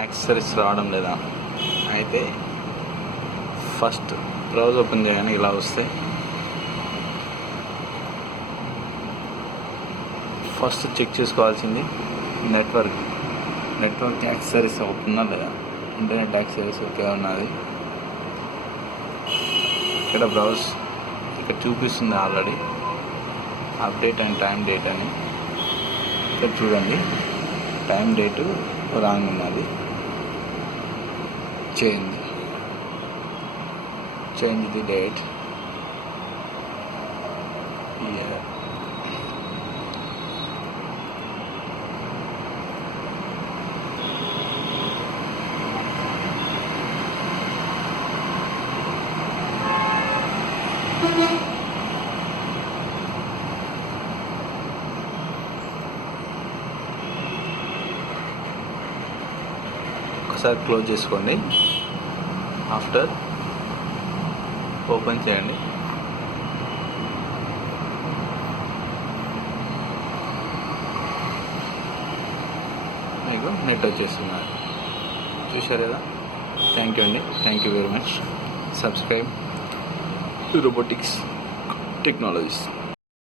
యాక్సెసరీస్ రావడం లేదా అయితే ఫస్ట్ బ్రౌజ్ ఓపెన్ చేయగానే ఇలా వస్తాయి. ఫస్ట్ చెక్ చేసుకోవాల్సింది నెట్వర్క్ యాక్సెసరీస్ అవుతుందా లేదా, ఇంటర్నెట్ యాక్సెసరీస్ ఓకే ఉన్నది. ఇక్కడ బ్రౌజ్ ఇక్కడ చూపిస్తుంది already update and time date అని. ఇక్కడ చూడండి టైం డేటు రాంగ్ ఉన్నది. Change the date year. ఒకసారి క్లోజ్ చేసుకోండి. ఆఫ్టర్ ఓపెన్ చేయండి. మీకు నెట్ వచ్చేస్తున్నారు. చూశారు కదా. థ్యాంక్ యూ అండి. Thank you very much. Subscribe to robotics technologies.